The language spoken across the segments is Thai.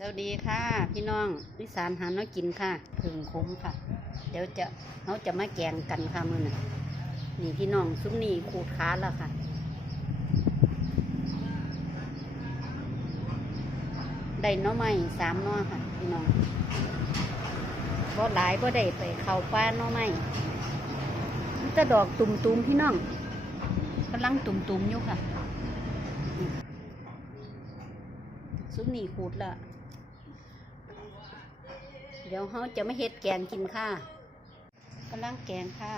สวัสดีค่ะ พี่น้องวิสานหาน้อยกินค่ะผึ่งคมค่ะ เดี๋ยวจะเขาจะมาแกงกันค่ะมือน่ะนี่พี่น้องซุ้มนี่ขูดขาแล้วค่ะได้น้อไม้สามน้อค่ะ พี่น้องบ่หลายบ่ได้ไปเข้าป้าน้อไม้มันจะดอกตุ่มๆพี่น้องกำลังตุ่มๆอยู่ค่ะ ซุ้มนี่ขูดละ เดี๋ยวเขาจะไม่เฮ็ดแกงกินค่ะกำลังแกงค่ะ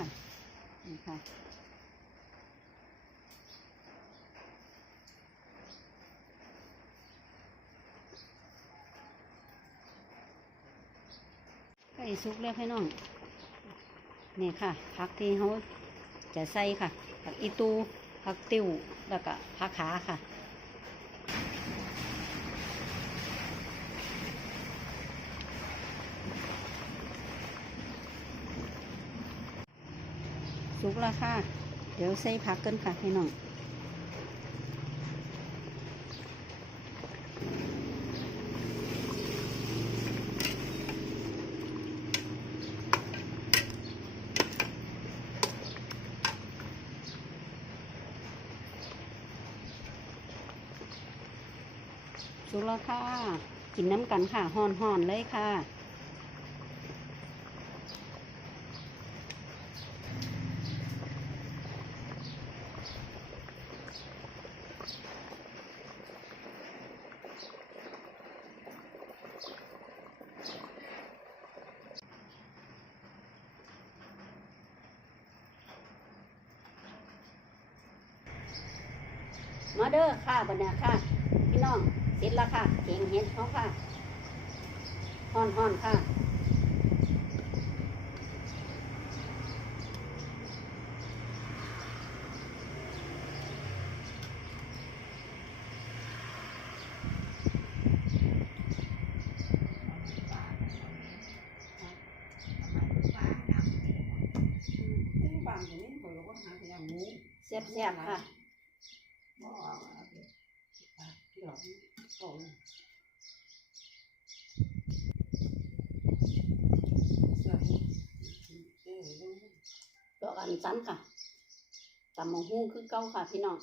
นี่ค่ะไก่สุกแล้วพี่น้องนี่ค่ะผักที่เขาจะใส่ค่ะผักอีตูผักติวแล้วก็ผักขาค่ะ กแล้วค่ะ เดี๋ยวใส่ผักกันค่ะพี่น้องสุกแล้วค่ะ กินน้ำกันค่ะห่อนๆเลยค่ะ มาเด้อค่ะบันดาค่ะ พี่น้องเสร็จแล้วค่ะ เก่งเห็ดเขาค่ะห่อนห่อนๆค่ะบางอย่างนี้ผมก็หาอย่างงูแซ่บๆค่ะ บ่เอาเดี๋ยวโอ้ใส่เอ้ยดอกอันสั้นค่ะตำมะฮุ่งคือเก้าค่ะพี่น้อง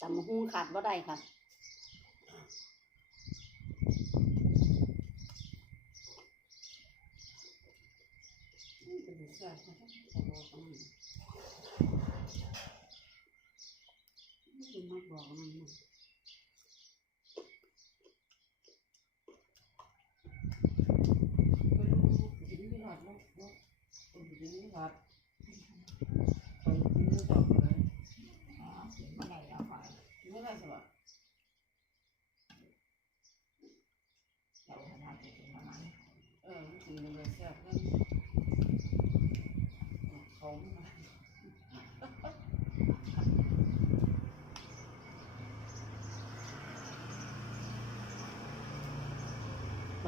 ตำมะฮุ่งขาดว่าได้ค่ะจะไปใส่เขาจะ บอกกันนี่มาบอกมันนะไปดูกินนี่หอดลูกลูกไปกินนี่หอดไปกินนี่ดอกเลยไม่ได้แล้วไปกินไม่ได้สิวะเลยแซ่บนั่นเขามา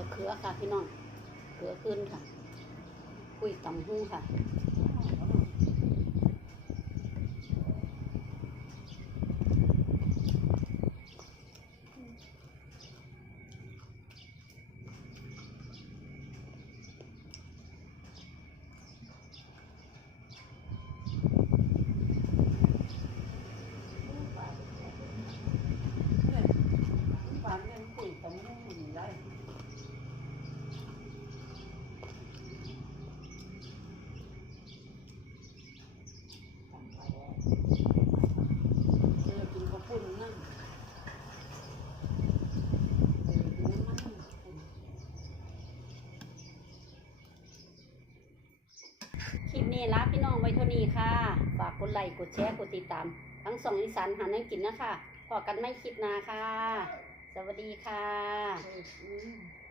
มะเขือค่ะพี่น้องเขือขึ้นค่ะ คุยตำหู้ค่ะ เนี่ยปานเนี่ยคุยตำหูอยู่ได้เจอกินข้าวปุ้นนั่นเออกินน้ำมันปุ้น คลิปนี้ลาพี่น้องไว้เท่านี้ค่ะ ฝากกดไลค์ กดแชร์ กดติดตาม ทั้งสองอีสานหานังกินนะคะพอกันไม่คลิปนาค่ะ สวัสดีค่ะ